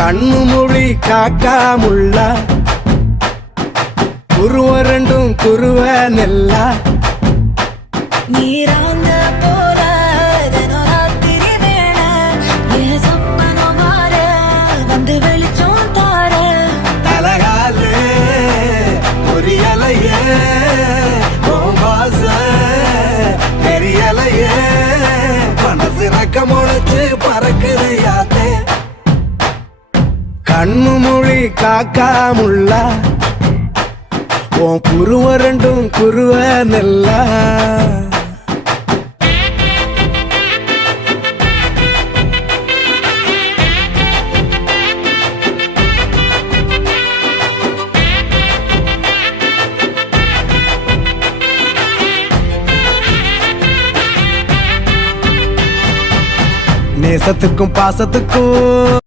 கண்ணு மொழி காக்காமுள்ள குருவ ரெண்டும் குருவ நெல்லா நீராங்க போல தினராத்திரி வேண என் சொப்பனம் மாற வந்து வெளிச்சம் தார தலகாலே பொரியலையே வாச பெரியலையே மனசு ரக்க முளைச்சு பறக்குது யாத்தே கண்ணு மொழி காக்காமுள்ள உன் குருவ ரெண்டும் குருவ நெல்லா நேசத்துக்கும் பாசத்துக்கும்